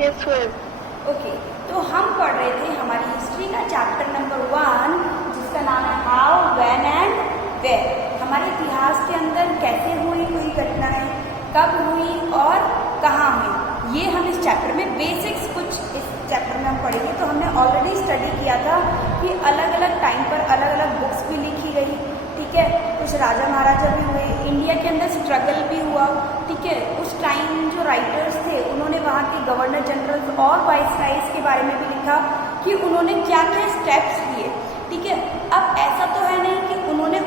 Yes, well. Okay, तो हम पढ़ रहे थे हमारी हिस्ट्री का चैप्टर नंबर 1 जिसका नाम है हाउ, व्हेन एंड वेयर। हमारे इतिहास के अंदर कैसे हुई कोई घटनाएं, कब हुई और कहाँ हुई, ये हम इस चैप्टर में बेसिक्स कुछ इस चैप्टर में हम पढ़ेंगे। तो हमने ऑलरेडी स्टडी किया था कि अलग अलग टाइम पर अलग अलग बुक्स भी लिखी गई, ठीक है। कुछ राजा महाराजा भी हुए, इंडिया के अंदर स्ट्रगल भी हुआ, ठीक है। उस टाइम जो राइटर्स थे उन्होंने वहाँ के गवर्नर जनरल और वाइसराइज के बारे में भी लिखा कि उन्होंने क्या क्या स्टेप्स लिए, ठीक है। अब ऐसा तो है नहीं कि उन्होंने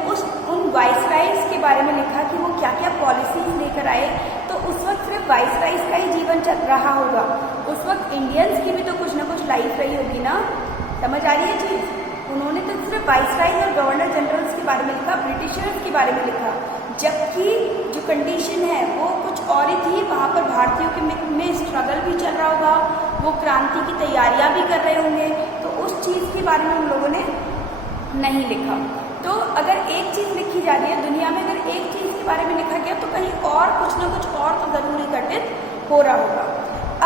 उन वाइसराइज के बारे में लिखा कि वो क्या क्या पॉलिसीज लेकर आए, तो उस वक्त सिर्फ वाइसराइज का ही जीवन चल रहा होगा, उस वक्त इंडियंस की भी तो कुछ ना कुछ लाइफ रही होगी ना, समझ आ रही है चीज़। उन्होंने तो सिर्फ वाइसराइज और गवर्नर जनरल्स के बारे में लिखा, ब्रिटिशर्स के बारे में लिखा, जबकि जो कंडीशन है वो कुछ और ही थी। वहाँ पर भारतीयों के में स्ट्रगल भी चल रहा होगा, वो क्रांति की तैयारियां भी कर रहे होंगे, तो उस चीज़ के बारे में उन लोगों ने नहीं लिखा। तो अगर एक चीज़ लिखी जा रही है दुनिया में, अगर एक चीज़ के बारे में लिखा गया तो कहीं और कुछ ना कुछ और तो ज़रूर घटित हो रहा होगा।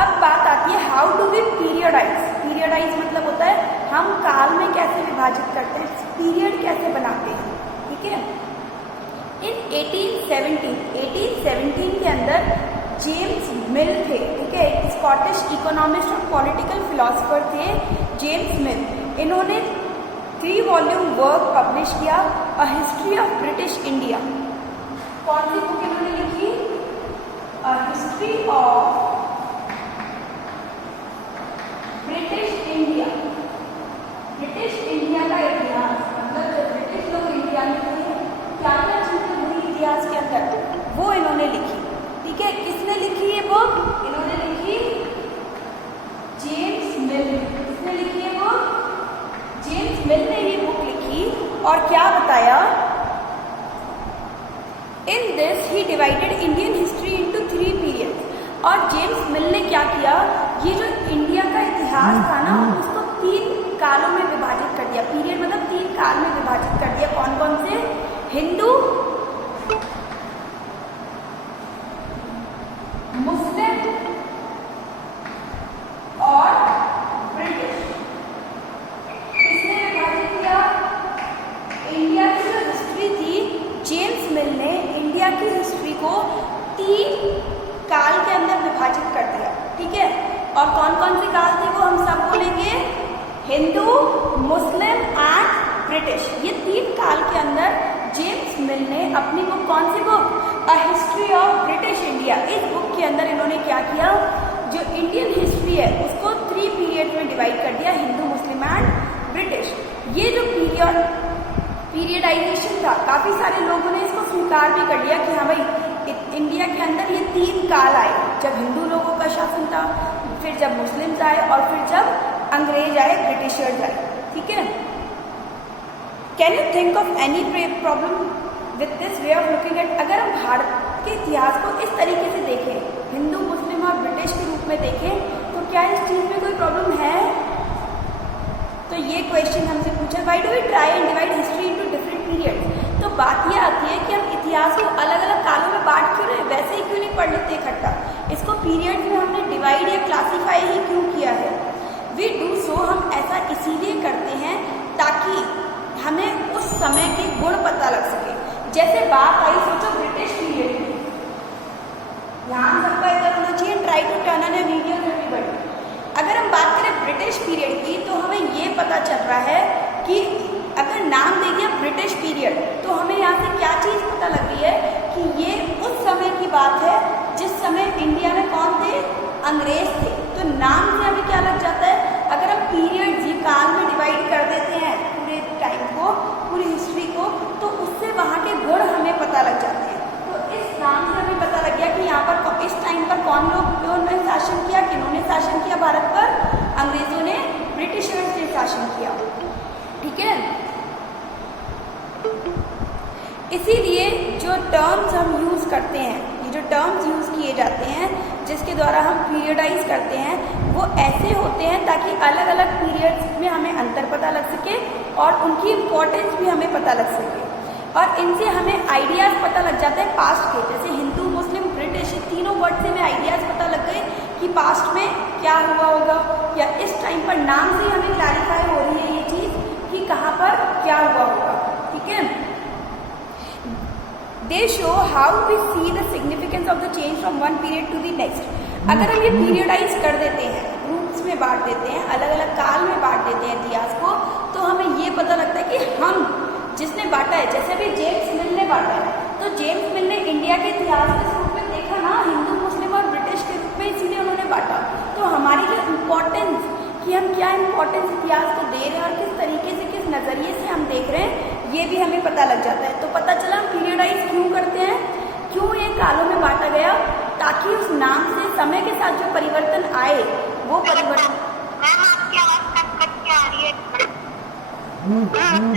अब बात आती है हाउ डू वी पीरियडाइज। पीरियडाइज मतलब होता है हम काल में कैसे विभाजित करते हैं, पीरियड कैसे बनाते हैं, ठीक है। इन 1817 के अंदर जेम्स मिल थे, ठीक है, स्कॉटिश इकोनॉमिस्ट और पॉलिटिकल फिलोसफर थे जेम्स मिल। इन्होंने 3 वॉल्यूम वर्क पब्लिश किया, अ हिस्ट्री ऑफ ब्रिटिश इंडिया। कौन सी बुक इन्होंने लिखी? अ history of British India. British India का इतिहास, मतलब जब ब्रिटिश लोग इंडिया में थे क्या क्या चीजें हुई इतिहास के अंदर, वो इन्होंने लिखी, ठीक है। किसने लिखी ये बुक? इन्होंने लिखी जेम्स मिल ने। किसने लिखी है बुक? जेम्स मिल ने ये बुक लिखी और क्या बताया? In this he divided Indian history into 3 periods. और जेम्स मिल ने क्या किया, ये जो इंडिया का इतिहास था ना उसको 3 कालों में विभाजित कर दिया। पीरियड मतलब 3 काल में विभाजित कर दिया। कौन कौन से? हिंदू, मुस्लिम और ब्रिटिश। किसने विभाजित किया? इंडिया की जो हिस्ट्री थी, जेम्स मिल ने इंडिया की हिस्ट्री को 3 काल के अंदर विभाजित कर दिया, ठीक है। और कौन कौन से काल थे वो हम सब बोलेंगे, हिंदू, मुस्लिम एंड ब्रिटिश। ये 3 काल के अंदर जेम्स मिल ने अपनी बुक, कौन सी book? A history of British India. इस बुक के अंदर इन्होंने क्या किया, जो इंडियन हिस्ट्री है उसको 3 पीरियड में डिवाइड कर दिया, हिंदू, मुस्लिम एंड ब्रिटिश। ये जो पीरियडाइजेशन था, काफी सारे लोगों ने इसको स्वीकार भी कर लिया कि हाँ भाई इंडिया के अंदर ये 3 काल आए, जब हिंदू लोगों का शासन था, फिर जब मुस्लिम्स आए और फिर जब अंग्रेज आए, ब्रिटिशर्स आए, ठीक है। Can you think of any problem with this way of looking at? अगर हम भारत के इतिहास को इस तरीके से देखें, हिंदू, मुस्लिम और ब्रिटिश के रूप में देखें, तो क्या इस चीज में कोई प्रॉब्लम है? तो ये क्वेश्चन हमसे पूछा, why do we try and divide history into different periods. तो बात ये आती है कि हम इतिहास को अलग अलग कालों में बांट क्यों रहे, वैसे ही क्यों नहीं पढ़ लेते इकट्ठा, इसको पीरियड में हमने डिवाइड या क्लासीफाई ही क्यों किया है? वी डू सो, हम ऐसा इसीलिए करते हैं ताकि हमें उस समय के गुण पता लग सके। जैसे बात आई, सोचो ब्रिटिश पीरियड की, ध्यान सबका इधर होना चाहिए, try to turn on your video everybody. अगर हम बात करें ब्रिटिश पीरियड की तो हमें ये पता चल रहा है कि अगर नाम दे दिया ब्रिटिश पीरियड तो हमें यहाँ से क्या चीज़ पता लग रही है कि ये उस समय की बात है जिस समय इंडिया में कौन थे? अंग्रेज थे। तो नाम से हमें क्या लग जाता है, अगर हम पीरियड ये काल में डिवाइड कर देते हैं पूरे टाइम को, पूरी हिस्ट्री को, तो उससे वहाँ के गुण हमें पता लग जाते हैं। तो इस नाम से हमें पता लग गया कि यहाँ पर इस टाइम पर कौन लोगों ने शासन किया, किन्होंने शासन किया भारत पर? अंग्रेजों ने, ब्रिटिशर्स ने शासन किया, ठीक है। इसीलिए जो टर्म्स हम यूज़ करते हैं, ये जो टर्म्स यूज़ किए जाते हैं जिसके द्वारा हम पीरियडाइज करते हैं, वो ऐसे होते हैं ताकि अलग अलग पीरियड्स में हमें अंतर पता लग सके और उनकी इम्पोर्टेंस भी हमें पता लग सके, और इनसे हमें आइडियाज़ पता लग जाते हैं पास्ट के। जैसे हिंदू, मुस्लिम, ब्रिटिश, तीनों वर्ड से हमें आइडियाज़ पता लग गए कि पास्ट में क्या हुआ होगा, या इस टाइम पर नाम से हमें क्लैरिफाई हो रही है ये चीज़ कि कहाँ पर क्या हुआ होगा। ठीक है, they show how we see the significance of the change from one period to the next. अगर हम ये पीरियडाइज कर देते हैं, ग्रुप्स में बांट देते हैं, अलग अलग काल में बांट देते हैं इतिहास को, तो हमें ये पता लगता है कि हम जिसने बांटा है, जैसे अभी जेम्स मिल ने बांटा है, तो जेम्स मिल ने इंडिया के इतिहास के रूप में देखा ना, हिंदू, मुस्लिम और ब्रिटिश के रूप में इसीलिए उन्होंने बांटा। तो हमारी जो इम्पोर्टेंस, कि हम क्या इम्पोर्टेंस इतिहास को दे रहे हैं और किस तरीके से, किस नज़रिए से हम देख रहे हैं, ये भी हमें पता लग जाता है। तो पता चला हम पीरियडाइज क्यों करते हैं, क्यों ये कालों में बांटा गया, ताकि उस नाम से समय के साथ जो परिवर्तन आए वो परिवर्तन। मैम आपकी आवाज कट के आ रही है,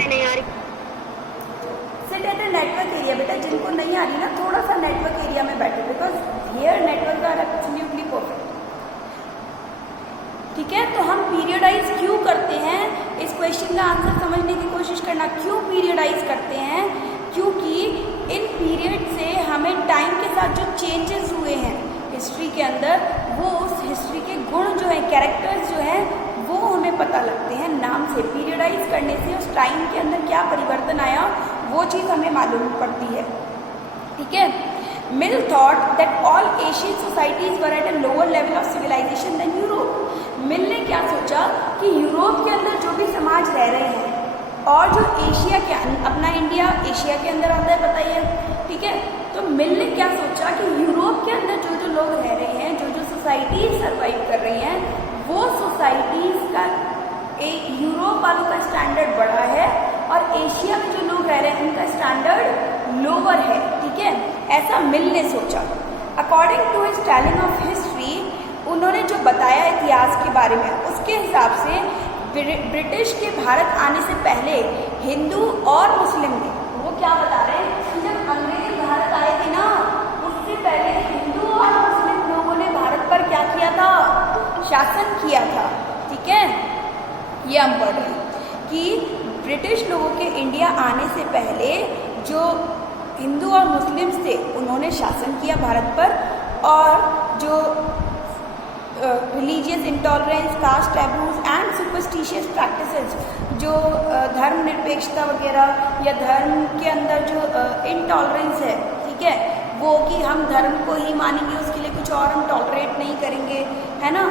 नहीं आ रही। Sit at a network area बेटा, जिनको नहीं आ रही ना, थोड़ा सा नेटवर्क एरिया में बैठे, because here network are absolutely perfect. ठीक है, तो हम पीरियडाइज क्यों करते हैं, इस क्वेश्चन का आंसर समझने की कोशिश करना। क्यों पीरियडाइज करते हैं, क्योंकि इन पीरियड से हमें टाइम के साथ जो चेंजेस हुए हैं हिस्ट्री के अंदर, वो उस हिस्ट्री के गुण जो हैं, कैरेक्टर्स जो हैं, वो हमें पता लगते हैं नाम से। पीरियडाइज करने से उस टाइम के अंदर क्या परिवर्तन आया, वो चीज़ हमें मालूम पड़ती है। ठीक है, Mill thought that all Asian societies were at a lower level of civilisation than Europe. Mill ने क्या सोचा कि यूरोप के अंदर जो भी समाज रह रहे हैं और जो एशिया के, अपना इंडिया एशिया के अंदर आता है, बताइए। ठीक है, तो मिल ने क्या सोचा कि यूरोप के अंदर जो जो लोग रह रहे हैं, जो जो सोसाइटीज सर्वाइव कर रही हैं, वो सोसाइटीज का यूरोप वालों का स्टैंडर्ड बड़ा है और एशिया में जो लोग रह रहे हैं उनका स्टैंडर्ड लोअर है। ठीक है, ऐसा मिल ने सोचा। According to his telling of history, उन्होंने जो बताया इतिहास के बारे में, उसके हिसाब से ब्रिटिश के भारत आने से पहले हिंदू और मुस्लिम ने, वो क्या बता रहे हैं कि जब अंग्रेज भारत आए थे ना, उससे पहले हिंदू और मुस्लिम लोगों ने भारत पर क्या किया था, शासन किया था। ठीक है, ये हम पढ़ रहे हैं कि ब्रिटिश लोगों के इंडिया आने से पहले जो हिंदू और मुस्लिम्स थे, उन्होंने शासन किया भारत पर, और जो religious intolerance, caste taboos and superstitious practices, जो धर्मनिरपेक्षता वगैरह या धर्म के अंदर जो इंटॉलरेंस है, ठीक है, वो कि हम धर्म को ही मानेंगे, उसके लिए कुछ और हम टॉलरेट नहीं करेंगे, है ना,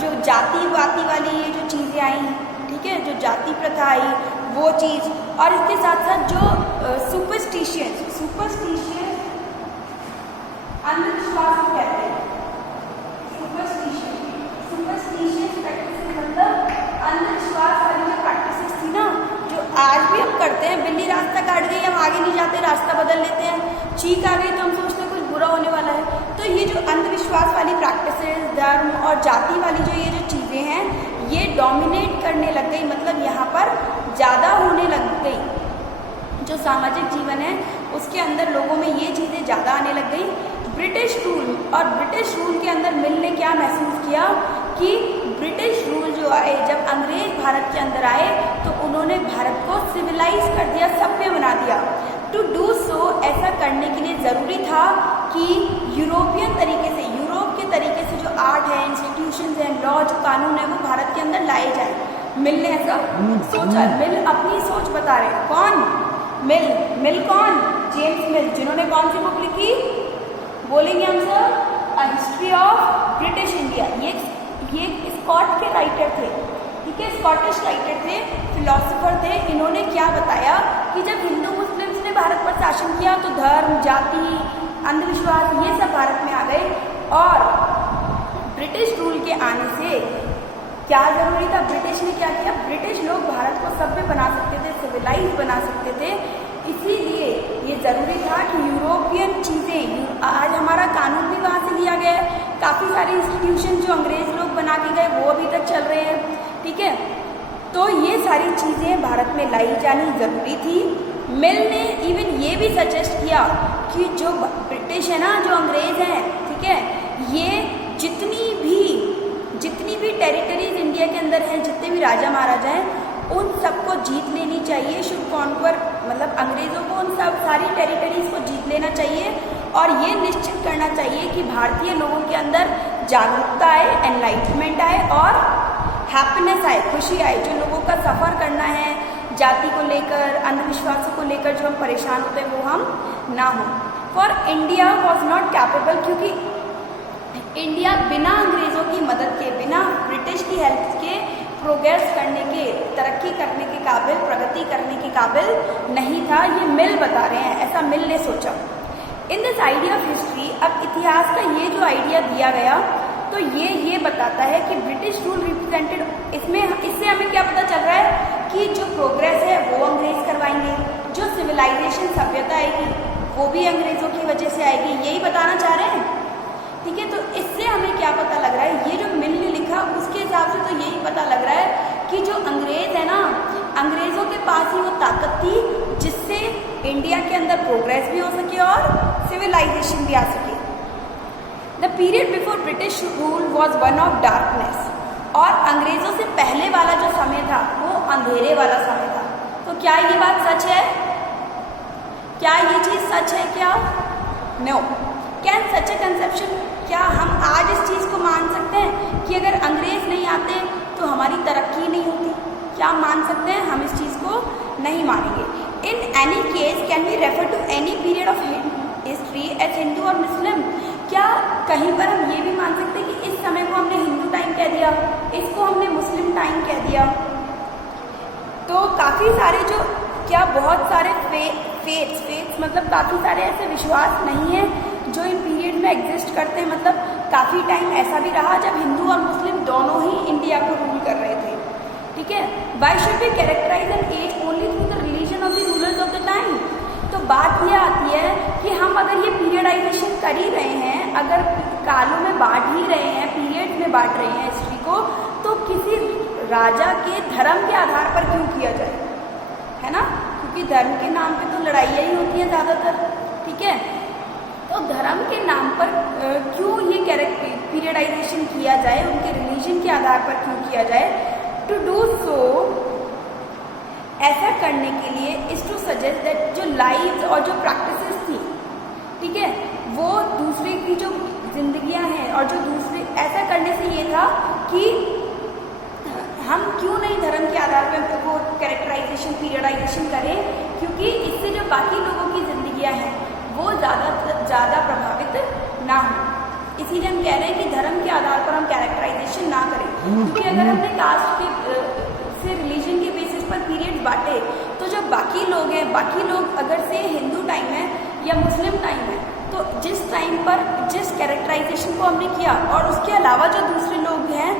जो जाति वाति वाली ये जो चीज़ें आई, ठीक है, जो जाति प्रथा आई, वो चीज़, और इसके साथ साथ जो सुपरस्टिशियस अंधविश्वास को कहते हैं, सुपरस्टिशियस प्रैक्टिसेस मतलब अंधविश्वास वाली जो प्रैक्टिसेस थी ना, जो आज भी हम करते हैं। बिल्ली रास्ता काट गई, हम आगे नहीं जाते, रास्ता बदल लेते हैं। चीख आ गई तो हम सोचते हैं कुछ बुरा होने वाला है। तो ये जो अंधविश्वास वाली प्रैक्टिसेस, धर्म और जाति वाली जो ये जो चीज़ें हैं, ये डोमिनेट करने लग गई, मतलब यहाँ पर ज़्यादा होने लग गई। जो सामाजिक जीवन है उसके अंदर लोगों में ये चीज़ें ज़्यादा आने लग गई। ब्रिटिश रूल, और ब्रिटिश रूल के अंदर मिल ने क्या महसूस किया कि ब्रिटिश रूल जो आए, जब अंग्रेज भारत के अंदर आए तो उन्होंने भारत को सिविलाइज कर दिया, सभ्य बना दिया। टू डू सो, ऐसा करने के लिए ज़रूरी था कि यूरोपियन तरीके से, यूरोप के तरीके से जो आर्ट है, इंस्टीट्यूशंस हैं, लॉ, जो कानून है, वो भारत के अंदर लाए जाए। मिल ने ऐसा सोचा। मिल अपनी सोच बता रहे हैं। कौन? मिल कौन? जेम्स मिल, जिन्होंने कौन सी बुक लिखी, बोलेंगे हम sir, a history of British India. ये स्कॉट के राइटर थे, ठीक है, स्कॉटिश राइटर थे, फिलोसोफर थे। इन्होंने क्या बताया कि जब हिंदू मुस्लिम्स ने भारत पर शासन किया तो धर्म, जाति, अंधविश्वास ये सब भारत में आ गए, और ब्रिटिश रूल के आने से क्या जरूरी था, ब्रिटिश ने क्या किया, ब्रिटिश लोग भारत को सभ्य बना सकते थे, सिविलाइज बना सकते थे, इसीलिए ये ज़रूरी था कि यूरोपियन चीज़ें, आज हमारा कानून भी वहाँ से लिया गया है, काफ़ी सारे इंस्टीट्यूशन जो अंग्रेज लोग बना के गए वो अभी तक चल रहे हैं, ठीक है, तो ये सारी चीज़ें भारत में लाई जानी ज़रूरी थी। मिल ने इवन ये भी सजेस्ट किया कि जो ब्रिटिश है ना, जो अंग्रेज हैं, ठीक है, ये जितनी भी टेरिटरीज इंडिया के अंदर हैं, जितने भी राजा महाराजा हैं, उन सबको जीत लेनी चाहिए। शुड कॉन्क्वर, मतलब अंग्रेज़ों को उन सब सारी टेरिटरीज को जीत लेना चाहिए, और ये निश्चित करना चाहिए कि भारतीय लोगों के अंदर जागरूकता आए, एनलाइटमेंट आए और हैप्पीनेस आए, खुशी आए। जो लोगों का सफ़र करना है जाति को लेकर, अंधविश्वासों को लेकर जो हम परेशान होते हैं वो हम ना हो। For India was not capable, क्योंकि इंडिया बिना अंग्रेज़ों की मदद के, बिना ब्रिटिश की हेल्प के प्रोग्रेस करने के, तरक्की करने के काबिल, प्रगति करने के काबिल नहीं था। ये मिल बता रहे हैं, ऐसा मिल ने सोचा। In this idea of history, अब इतिहास का ये जो आइडिया दिया गया तो ये बताता है कि ब्रिटिश रूल रिप्रेजेंटेड, इससे हमें क्या पता चल रहा है कि जो प्रोग्रेस है वो अंग्रेज करवाएंगे, जो सिविलाइजेशन सभ्यता आएगी वो भी अंग्रेज़ों की वजह से आएगी, यही बताना चाह रहे हैं। ठीक है, तो इससे हमें क्या पता लग रहा है, ये जो मिल ने लिखा उसके हिसाब से तो यही पता लग रहा है कि जो अंग्रेज़ है ना, अंग्रेज़ों के पास ही वो ताकत थी जिससे इंडिया के अंदर प्रोग्रेस भी हो सके और सिविलाइजेशन भी आ सके। The period before British rule was one of darkness, और अंग्रेज़ों से पहले वाला जो समय था वो अंधेरे वाला समय था। तो क्या ये बात सच है? क्या ये चीज़ सच है? क्या no. Can such a conception, क्या हम आज इस चीज़ को मान सकते हैं कि अगर अंग्रेज़ नहीं आते तो हमारी तरक्की नहीं होती? क्या मान सकते हैं? हम इस चीज़ को नहीं मानेंगे। In any case can we refer to any period of history as Hindu और मुस्लिम, क्या कहीं पर हम ये भी मान सकते हैं कि इस समय को हमने हिंदू टाइम कह दिया, इसको हमने मुस्लिम टाइम कह दिया? तो काफ़ी सारे जो क्या बहुत सारे फेथ्स मतलब काफ़ी सारे ऐसे विश्वास नहीं है जो इन पीरियड में एग्जिस्ट करते हैं। मतलब काफ़ी टाइम ऐसा भी रहा जब हिंदू और मुस्लिम दोनों ही इंडिया को रूल कर रहे थे। ठीक है, why should we characterize an age only through the religion of the rulers of the time? तो बात यह आती है कि हम अगर ये पीरियडाइजेशन कर ही रहे हैं, अगर कालों में बांट ही रहे हैं, पीरियड में बांट रहे हैं हिस्ट्री को, तो किसी राजा के धर्म के आधार पर क्यों किया जाए, है ना? क्योंकि धर्म के नाम पे तो लड़ाइयाँ ही होती हैं ज़्यादातर। ठीक है, तो धर्म के नाम पर क्यों ये पीरियडाइजेशन किया जाए, उनके रिलीजन के आधार पर क्यों किया जाए? टू डू सो, ऐसा करने के लिए इज टू सजेस्ट दैट जो लाइव्स और जो प्रैक्टिसेस थी, ठीक है, वो दूसरे की जो जिंदगियां हैं और जो दूसरे, ऐसा करने से ये था कि हम क्यों नहीं धर्म के आधार पर वो कैरेक्टराइजेशन, पीरियडाइजेशन करें, क्योंकि इससे जो बाकी लोगों की जिंदगियां हैं वो ज़्यादा प्रभावित ना हो। इसीलिए हम कह रहे हैं कि धर्म के आधार पर हम कैरेक्टराइजेशन ना करें, क्योंकि अगर हमने कास्ट के से रिलीजन के बेसिस पर पीरियड बांटे तो जो बाकी लोग हैं, बाकी लोग अगर से हिंदू टाइम है या मुस्लिम टाइम है, तो जिस टाइम पर जिस कैरेक्टराइजेशन को हमने किया और उसके अलावा जो दूसरे लोग हैं,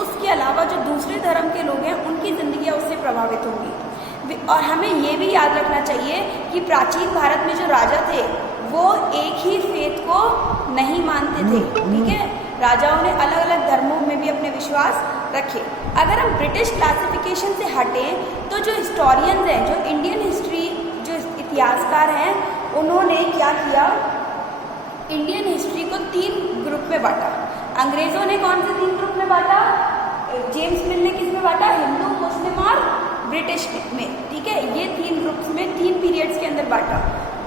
उसके अलावा जो दूसरे धर्म के लोग हैं, उनकी ज़िंदगियाँ उससे प्रभावित होंगी। और हमें ये भी याद रखना चाहिए कि प्राचीन भारत में जो राजा थे वो एक ही फेथ को नहीं मानते थे। ठीक है, राजाओं ने अलग अलग धर्मों में भी अपने विश्वास रखे। अगर हम ब्रिटिश क्लासिफिकेशन से हटें तो जो हिस्टोरियंस हैं, जो इंडियन हिस्ट्री, जो इतिहासकार हैं, उन्होंने क्या किया, इंडियन हिस्ट्री को 3 ग्रुप में बांटा। अंग्रेज़ों ने कौन से 3 ग्रुप में बांटा? जेम्स मिल ने किस में बांटा? हिंदू, मुस्लिम और ब्रिटिश में। ठीक है, ये 3 ग्रुप्स में 3 पीरियड्स के अंदर बांटा।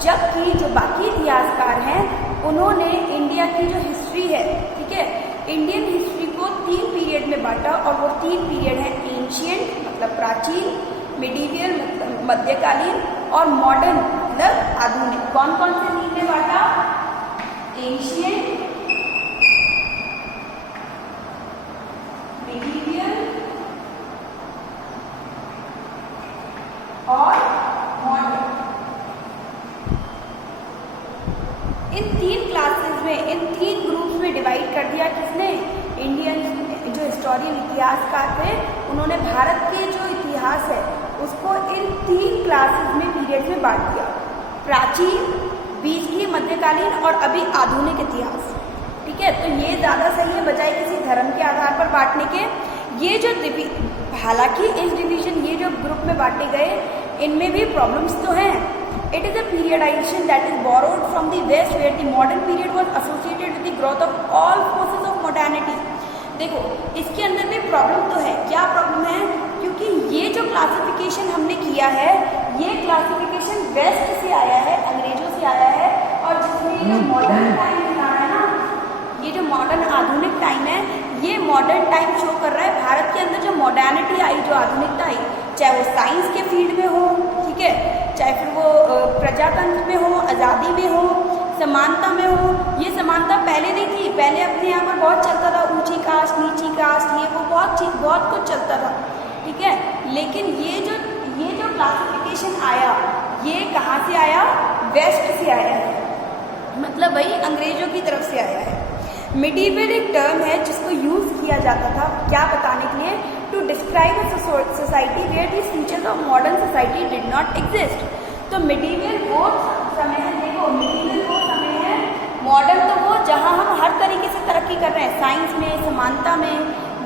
जबकि जो बाकी इतिहासकार हैं उन्होंने इंडिया की जो हिस्ट्री है, ठीक है, इंडियन हिस्ट्री को 3 पीरियड में बांटा, और वो 3 पीरियड हैं एंशिएंट मतलब प्राचीन, मिडीवियल मतलब मध्यकालीन, और मॉडर्न मतलब आधुनिक। कौन कौन से 3 में बांटा? एंशिएंट, मिडीवियल और मॉडर्न। इन 3 क्लासेस में, इन 3 ग्रुप्स में डिवाइड कर दिया किसने? इंडियन जो हिस्टोरियन इतिहासकार थे, उन्होंने भारत के जो इतिहास है उसको इन 3 क्लासेस में, पीरियड में बांट दिया। प्राचीन, बीच की, मध्यकालीन और अभी आधुनिक इतिहास। ठीक है, तो ये ज़्यादा सही है बजाय किसी धर्म के आधार पर बांटने के। ये जो हालांकि इस डिवीजन, ये जो ग्रुप में बांटे गए, इनमें भी प्रॉब्लम्स तो हैं। It is a periodization that is borrowed from the West, where the modern period was associated with the growth of all forces of modernity. देखो, इसके अंदर भी प्रॉब्लम तो है। क्या प्रॉब्लम है? क्योंकि ये जो क्लासिफिकेशन हमने किया है, ये क्लासिफिकेशन वेस्ट से आया है, अंग्रेजों से आया है, और जिसमें ये जो मॉडर्न टाइम लिखा है ना, ये जो मॉडर्न आधुनिक टाइम है, ये मॉडर्न टाइम शो कर रहा है भारत के अंदर जो मॉडर्निटी आई, जो आधुनिकता आई, चाहे वो साइंस के फील्ड में हो, ठीक है, चाहे फिर वो प्रजातंत्र में हो, आज़ादी में हो, समानता में हो। ये समानता पहले नहीं थी, पहले अपने यहाँ पर बहुत चलता था, ऊंची कास्ट नीची कास्ट, ये वो बहुत कुछ चलता था, ठीक है। लेकिन ये जो क्लासिफिकेशन आया, ये कहाँ से आया? वेस्ट से आया है, मतलब वही अंग्रेजों की तरफ से आया है। मिडीवल एक टर्म है जिसको यूज़ किया जाता था क्या बताने के लिए? To describe a society where this features of modern society did not exist. तो मिडीवल वो समय है, देखो मिडीवल वो समय है, मॉडर्न तो वो जहाँ हम हर तरीके से तरक्की कर रहे हैं, साइंस में, समानता में,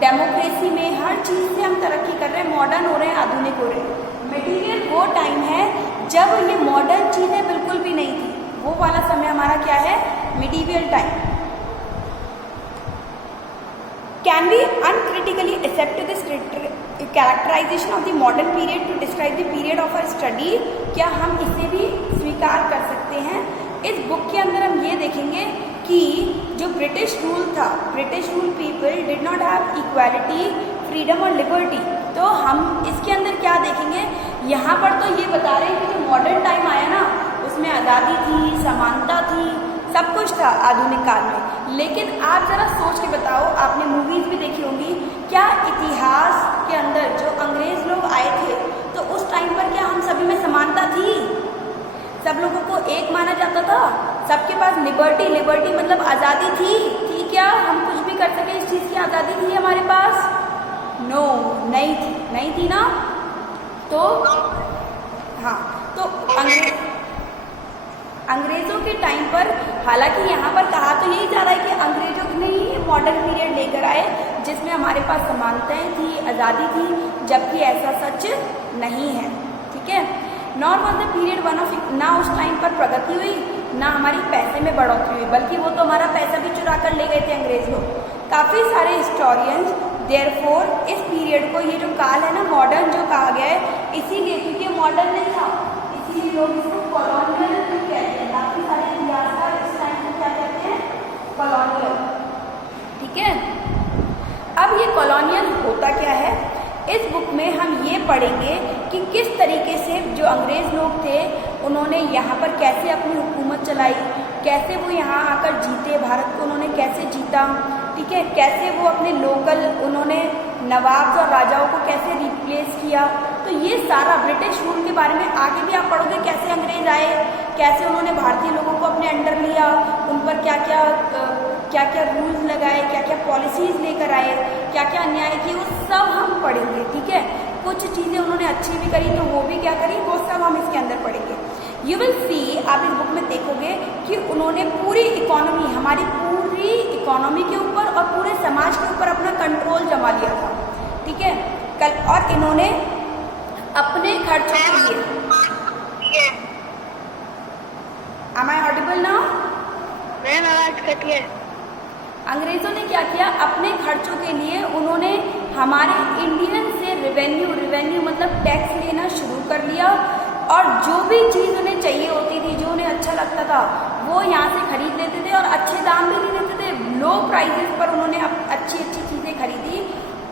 डेमोक्रेसी में, हर चीज़ से हम तरक्की कर रहे हैं, मॉडर्न हो रहे हैं, आधुनिक हो रहे हैं। मिडीवल वो टाइम है जब ये मॉडर्न चीज़ें बिल्कुल भी नहीं थी, वो वाला समय हमारा क्या है? Medieval time. Can we uncritically accept this characterization of the modern period to describe the period of our study? क्या हम इसे भी स्वीकार कर सकते हैं? इस बुक के अंदर हम ये देखेंगे कि जो ब्रिटिश रूल था, British rule people did not have equality, freedom और लिबर्टी। तो हम इसके अंदर क्या देखेंगे? यहाँ पर तो ये बता रहे हैं कि जो मॉडर्न टाइम आया ना, उसमें आज़ादी थी, समानता थी, सब कुछ था आधुनिक काल में। लेकिन आप ज़रा सोच के बताओ, आपने मूवीज़ भी देखी होंगी, क्या इतिहास के अंदर जो अंग्रेज़ लोग आए थे तो उस टाइम पर क्या हम सभी में समानता थी? सब लोगों को एक माना जाता था? सबके पास लिबर्टी मतलब आज़ादी थी क्या? हम कुछ भी कर सके, इस चीज़ की आज़ादी थी हमारे पास? नो, नहीं थी ना। तो हाँ, तो अंग्रेज़ों के टाइम पर, हालांकि यहाँ पर कहा तो यही जा रहा है कि अंग्रेजों ने ही मॉडर्न पीरियड लेकर आए जिसमें हमारे पास समानताएं थी, आज़ादी थी, जबकि ऐसा सच नहीं है, ठीक है। Nor was the period one of, ना उस टाइम पर प्रगति हुई, ना हमारी पैसे में बढ़ोतरी हुई, बल्कि वो तो हमारा पैसा भी चुरा कर ले गए थे अंग्रेज लोग। काफ़ी सारे हिस्टोरियंस देयरफॉर इस पीरियड को, ये जो काल है ना मॉडर्न जो कहा गया है, इसीलिए क्योंकि मॉडर्न नहीं था, इसीलिए लोग इसको कॉलोनियल कहते हैं। काफ़ी सारे इतिहासकार इस टाइम को क्या कहते हैं? कॉलोनियल, ठीक है। अब ये कॉलोनियल होता क्या है? इस बुक में हम ये पढ़ेंगे कि किस तरीके से जो अंग्रेज़ लोग थे उन्होंने यहाँ पर कैसे अपनी हुकूमत चलाई, कैसे वो यहाँ आकर जीते, भारत को उन्होंने कैसे जीता, ठीक है, कैसे वो अपने लोकल उन्होंने नवाब और राजाओं को कैसे रिप्लेस किया। तो ये सारा ब्रिटिश रूल के बारे में आगे भी आप पढ़ोगे, कैसे अंग्रेज आए, कैसे उन्होंने भारतीय लोगों को अपने अंडर लिया, उन पर क्या क्या रूल्स लगाए, क्या क्या पॉलिसीज़ लेकर आए, क्या क्या अन्याय किए, वो सब हम पढ़ेंगे, ठीक है। कुछ चीज़ें उन्होंने अच्छी भी करी तो वो भी क्या करी, वो सब हम इसके अंदर पढ़ेंगे। यू विल सी, आप इस बुक में देखोगे कि उन्होंने पूरी इकोनॉमी, हमारी पूरी इकोनॉमी के ऊपर और पूरे समाज के ऊपर अपना कंट्रोल जमा लिया था, ठीक है। और इन्होंने अपने खर्चों के लिए, am I audible now? Ma'am आवाज कटी है। अंग्रेजों ने क्या किया? अपने खर्चों के लिए उन्होंने हमारे इंडियन से रेवेन्यू मतलब टैक्स लेना शुरू कर लिया, और जो भी चीज़ उन्हें चाहिए होती थी, जो उन्हें अच्छा लगता था, वो यहाँ से खरीद लेते थे, और अच्छे दाम भी नहीं देते थे, लो प्राइसेस पर उन्होंने अच्छी चीज़ें खरीदी,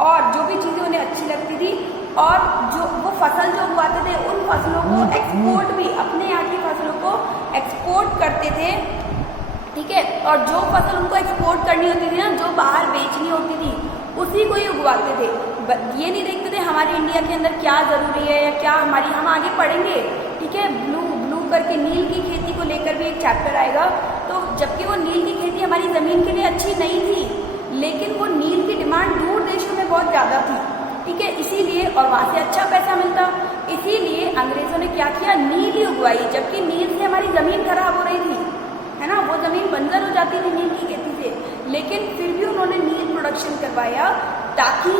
और जो भी चीज़ें उन्हें अच्छी लगती थी, और जो वो फसल जो उगाते थे उन फसलों को एक्सपोर्ट भी, अपने यहाँ की फसलों को एक्सपोर्ट करते थे, ठीक है। और जो फसल उनको एक्सपोर्ट करनी होती थी ना, जो बाहर बेचनी होती थी, उसी को ही उगवाते थे। ये नहीं देखते थे हमारे इंडिया के अंदर क्या ज़रूरी है या क्या हमारी, हम आगे पढ़ेंगे, ठीक है। ब्लू करके नील की खेती को लेकर भी एक चैप्टर आएगा। तो जबकि वो नील की खेती हमारी ज़मीन के लिए अच्छी नहीं थी, लेकिन वो नील की डिमांड दूर देशों में बहुत ज़्यादा थी, ठीक है, इसीलिए, और वहाँ से अच्छा पैसा मिलता, इसीलिए अंग्रेज़ों ने क्या किया? नील ही उगवाई, जबकि नील से हमारी ज़मीन खराब हो रही थी, है ना, वो ज़मीन बंजर हो जाती थी नील की खेती से, लेकिन फिर भी उन्होंने नील प्रोडक्शन करवाया ताकि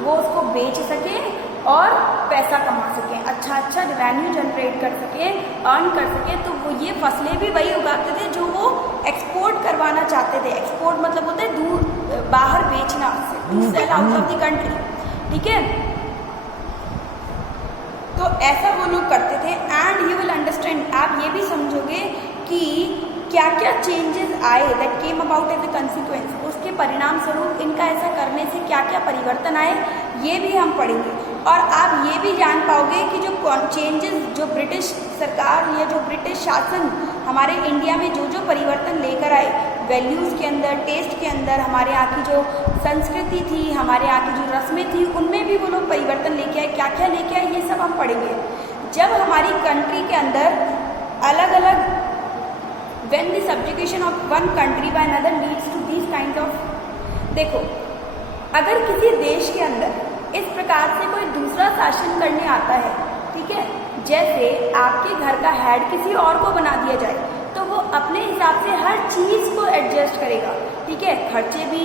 वो उसको बेच सकें और पैसा कमा सकें, अच्छा रेवेन्यू जनरेट कर सकें, अर्न कर सकें। तो वो ये फसलें भी वही उगाते थे जो वो एक्सपोर्ट करवाना चाहते थे। एक्सपोर्ट मतलब होता है दूर, बाहर बेचना, to sell out of the country, ठीक है। तो ऐसा वो लोग करते थे। एंड यू विल अंडरस्टैंड, आप ये भी समझोगे कि क्या क्या चेंजेस आए that came about as a consequence. उसके परिणाम स्वरूप इनका ऐसा करने से क्या क्या परिवर्तन आए, ये भी हम पढ़ेंगे। और आप ये भी जान पाओगे कि जो चेंजेस जो ब्रिटिश सरकार या जो ब्रिटिश शासन हमारे इंडिया में जो जो परिवर्तन लेकर आए, वैल्यूज़ के अंदर, टेस्ट के अंदर, हमारे यहाँ की जो संस्कृति थी, हमारे यहाँ की जो रस्में थी, उनमें भी वो लोग परिवर्तन लेके आए। क्या क्या लेके आए ये सब हम पढ़ेंगे। जब हमारी कंट्री के अंदर अलग अलग when the subjugation of one country by another leads to these kinds of, देखो अगर किसी देश के अंदर इस प्रकार से कोई दूसरा शासन करने आता है, ठीक है, जैसे आपके घर का हेड किसी और को बना दिया जाए, तो वो अपने हिसाब से हर चीज़ को एडजस्ट करेगा, ठीक है, खर्चे भी,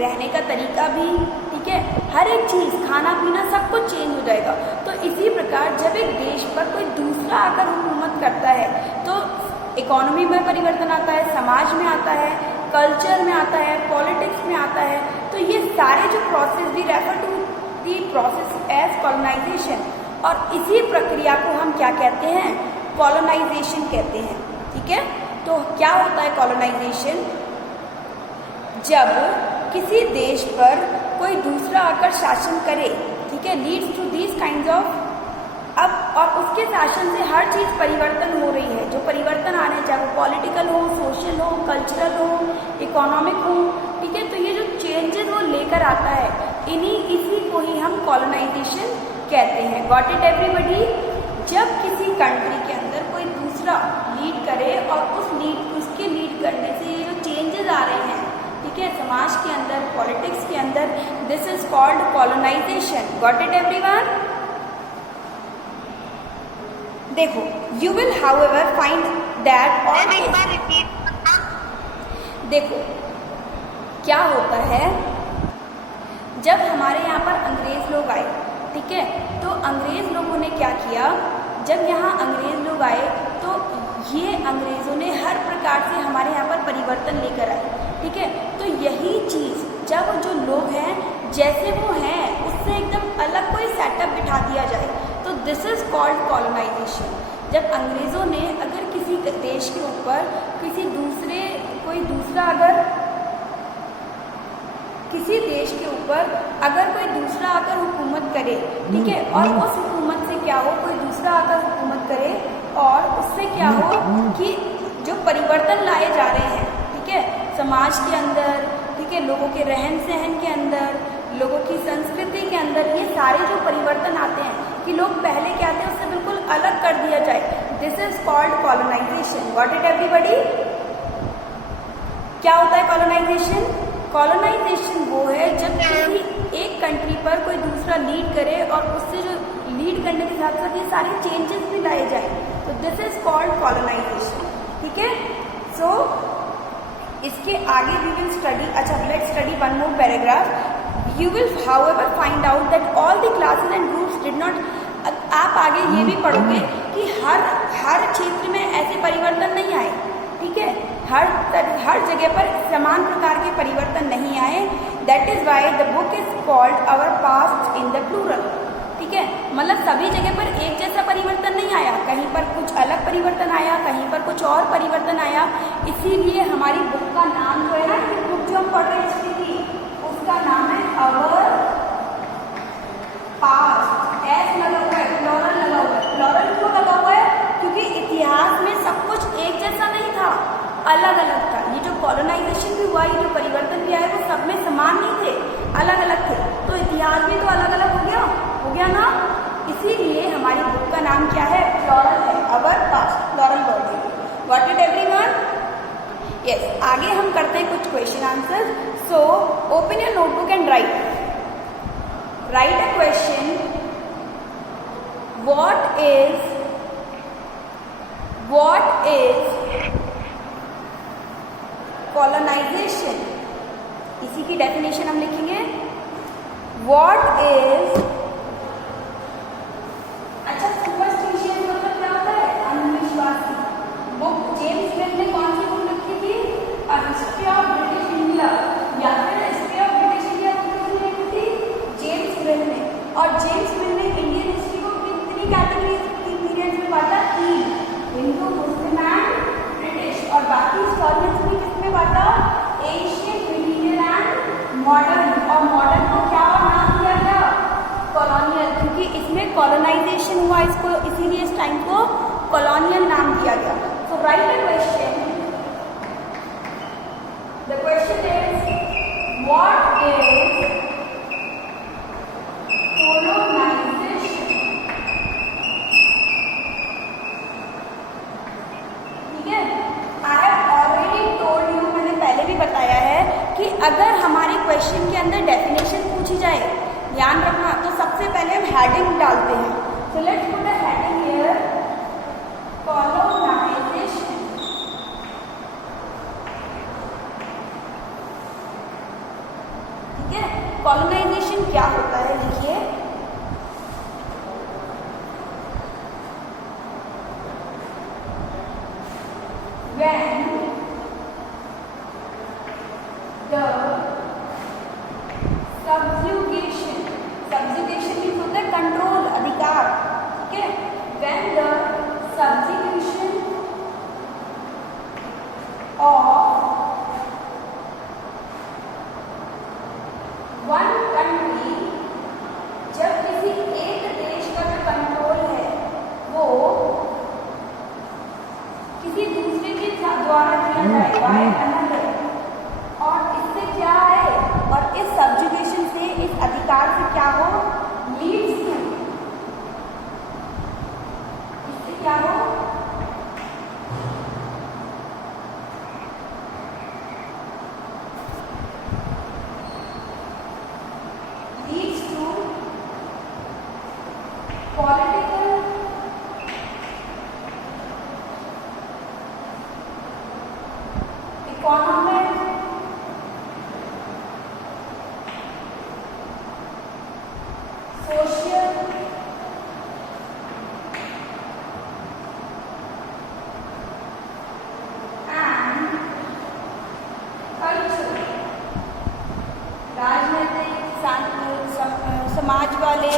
रहने का तरीका भी, ठीक है, हर एक चीज़, खाना पीना सब कुछ चेंज हो जाएगा। तो इसी प्रकार जब एक देश पर कोई दूसरा आकर हुकूमत करता है तो इकोनॉमी में परिवर्तन आता है, समाज में आता है, कल्चर में आता है, पॉलिटिक्स में आता है। तो ये सारे जो प्रोसेस भी refer to the process as colonization, और इसी प्रक्रिया को हम क्या कहते हैं, कॉलोनाइजेशन कहते हैं, ठीक है। तो क्या होता है कॉलोनाइजेशन, जब किसी देश पर कोई दूसरा आकर शासन करे, ठीक है, leads to these kinds of, अब और उसके शासन से हर चीज़ परिवर्तन हो रही है, जो परिवर्तन आ रहे हैं, चाहे वो पॉलिटिकल हो, सोशल हो, कल्चरल हो, इकोनॉमिक हो, ठीक है, तो ये जो चेंजेस वो लेकर आता है, इसी को ही हम कॉलोनाइजेशन कहते हैं। Got it everybody. जब किसी कंट्री के अंदर कोई दूसरा लीड करे और उसके लीड करने से ये जो चेंजेस आ रहे हैं, ठीक है, समाज के अंदर, पॉलिटिक्स के अंदर, this is called colonisation. Got it everyone. देखो, you will however find that all, देखो क्या होता है, जब हमारे यहाँ पर अंग्रेज लोग आए, ठीक है, तो अंग्रेज लोगों ने क्या किया, जब यहाँ अंग्रेज लोग आए तो ये अंग्रेजों ने हर प्रकार से हमारे यहाँ पर परिवर्तन लेकर आए, ठीक है। तो यही चीज़ जब जो लोग हैं जैसे वो हैं उससे एकदम अलग कोई सेटअप बिठा दिया जाए, तो दिस इज कॉल्ड कॉलोनाइजेशन। जब अंग्रेज़ों ने अगर किसी देश के ऊपर किसी देश के ऊपर अगर कोई दूसरा आकर हुकूमत करे, ठीक है, और उस हुकूमत से क्या हो, कोई दूसरा आकर हुकूमत करे और उससे क्या हो कि जो परिवर्तन लाए जा रहे हैं, ठीक है, समाज के अंदर, ठीक है, लोगों के रहन सहन के अंदर, लोगों की संस्कृति के अंदर, ये सारे जो परिवर्तन आते हैं कि लोग पहले क्या थे उससे बिल्कुल अलग कर दिया जाए, this is called colonization. What it everybody. क्या होता है कॉलोनाइजेशन? कॉलोनाइजेशन वो है जब किसी एक कंट्री पर कोई दूसरा लीड करे और उससे जो लीड करने के साथ साथ ये सारे चेंजेस भी लाए जाए, तो दिस इज कॉल्ड कॉलोनाइजेशन, ठीक है। सो इसके आगे वी विल स्टडी, अच्छा let's study one more paragraph. You will however find out that all the classes and groups did not, आप आगे ये भी पढ़ोगे कि हर क्षेत्र में ऐसे परिवर्तन नहीं आए, ठीक है, हर जगह पर समान प्रकार के परिवर्तन नहीं आए। That is why the book is called our past in the plural, ठीक है, मतलब सभी जगह पर एक जैसा परिवर्तन नहीं आया, कहीं पर कुछ अलग परिवर्तन आया, कहीं पर कुछ और परिवर्तन आया। इसीलिए हमारी बुक का नाम जो है ना, बुक जो हम पढ़ रहे हिस्ट्री की, उसका नाम है आवर पास्ट। एस लगा हुआ है, प्लूरल लगा हुआ है। प्लूरल क्यों लगा हुआ है? क्योंकि इतिहास में सब कुछ एक जैसा नहीं था, अलग अलग था। ये जो कॉलोनाइजेशन भी हुआ, ये जो परिवर्तन भी आया, वो सब में समान नहीं थे, अलग अलग थे। तो इतिहास भी तो अलग अलग हो गया ना। इसीलिए हमारी बुक का नाम क्या है? प्लूरल है, अवर पास्ट, प्लूरल वर्ड है। What it everyone? यस, आगे हम करते हैं कुछ question answer. So open your notebook and right a question. What is colonization? इसी की डेफिनेशन हम लिखेंगे। What is, अच्छा, सुपरस्टिशियस मतलब क्या होता है? अंधविश्वासी। बुक जेम्स मिल ने कौन सी बुक लिखी थी? A History of British India, या फिर History of British India book लिखी थी जेम्स मिल ने। और जेम्स मिल ने इंडियन हिस्ट्री को कितनी पीरियड्स में बांटा? 3, हिंदू, मुस्लिम एंड ब्रिटिश। और बाकी हिस्टोरियंस ने किसमें बांटा? एशियन, मिडीवियल एंड कॉलोनियल नाम दिया गया। So write a question, the question is what is colonisation. ठीक है, I have already told you, मैंने पहले भी बताया है कि अगर हमारे क्वेश्चन के अंदर डेफिनेशन पूछी जाए, ध्यान रखना, तो सबसे पहले हम हेडिंग डालते हैं। So let's put a heading here, colonization. ठीक है, कॉलोनाइजेशन क्या होता है, लिखिए। When the subjugation means होता है कंट्रोल, अधिकार। ठीक है, when the subjugation of one country, जब किसी एक देश का जो कंट्रोल है वो किसी दूसरे के द्वारा किया जाए, बाय अनदर, और इससे क्या है, और इस सब्जुगेशन से, इस अधिकार से क्या हो, लीड्स टू, इससे क्या हो, leads to political, economic, social and cultural, राजनीतिक, समाज वाले,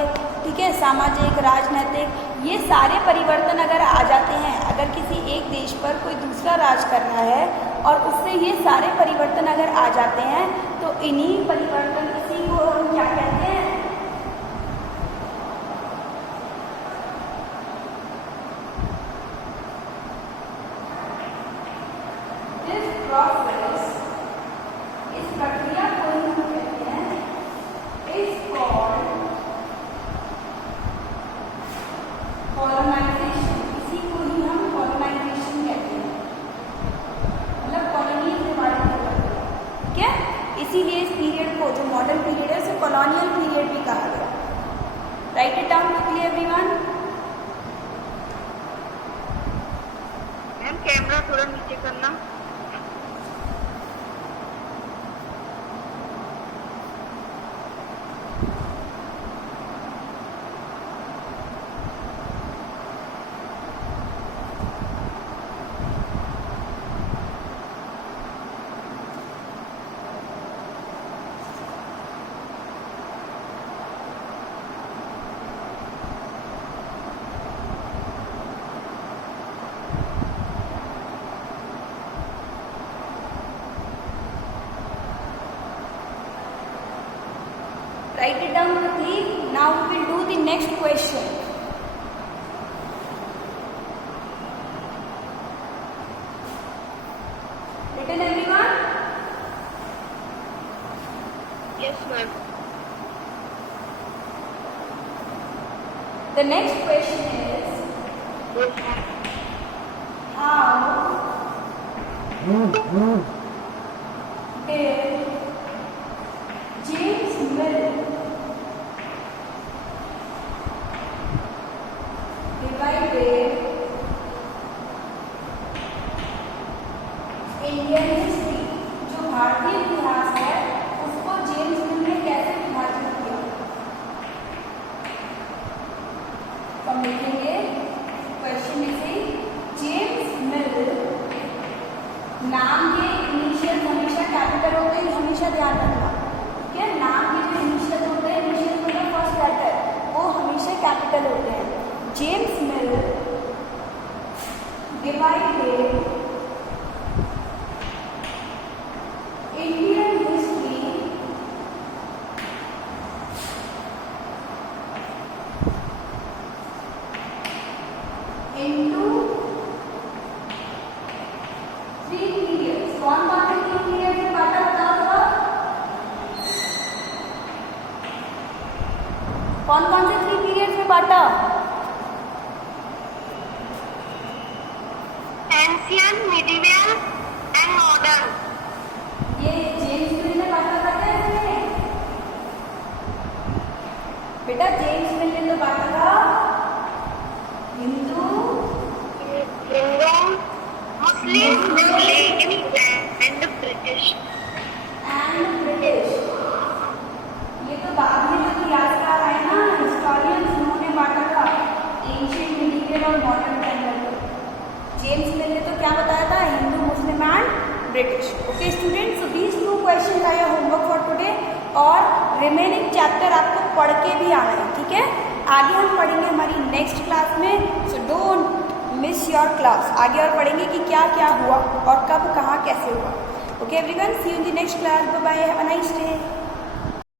ठीक है, सामाजिक, राजनीतिक, ये सारे परिवर्तन अगर आ जाते हैं, अगर किसी एक देश पर कोई दूसरा राज करना है और उससे ये सारे परिवर्तन अगर आ जाते हैं, तो इन्हीं परिवर्तन, इसी को हम क्या कहते हैं, दिस प्रोसेस, इस प्रक्रिया को हम कहते हैं, इज कॉल्ड कॉलोनाइजेशन। इसी को ही हम कॉलोनाइजेशन कहते हैं, मतलब कॉलोनीज डिवाइड करते हैं। ठीक है, इसीलिए इस पीरियड को, जो मॉडर्न पीरियड है, उसे कॉलोनियल पीरियड भी कहा गया। Right it down quickly everyone. Ma'am camera थोड़ा नीचे करना। Write it down quickly. Now we will do the next question. Written everyone? Yes, ma'am. The next question is, Yes, ma'am. how did James Mill divided Indian history, जो भारतीय इतिहास है, उसको James मिल ने कैसे विभाजित किया? तो हम लिखेंगे क्वेश्चन में से, जेम्स मिल, नाम के इनिशियल हमेशा कैपिटल होते हैं, हमेशा ध्यान रखना। ठीक है, नाम के जो इनिशियल होते हैं, इनिशियल मतलब फर्स्ट लेटर, वो हमेशा कैपिटल होते हैं। जेम्स मिल divided Indian history into कौन कौन से 3 पीरियड्स में बांटा? Ancient, medieval and modern. ये जेम्स मिल ने बांटा था क्या इसमें? बेटा जेम्स मिल ने तो बांटा था हिंदू, मुस्लिम एंड ब्रिटिश। ये तो बाद में जो इतिहासकार आए ना, हिस्टोरियंस, उन्होंने बांटा था एंशिएंट, मिडिवल और मॉडर्न के अंदर। जेम्स मिल ने तो क्या बताया था? Hindu, Muslim and British. Okay students, so these 2 question are your homework for today और रिमेनिंग चैप्टर आपको पढ़ के भी आना है, ठीक है? आगे हम पढ़ेंगे हमारी नेक्स्ट क्लास में, so don't miss your class. आगे और पढ़ेंगे कि क्या क्या हुआ और कब कहाँ कैसे हुआ। Okay everyone, see you in the next class. Bye bye, have a nice day.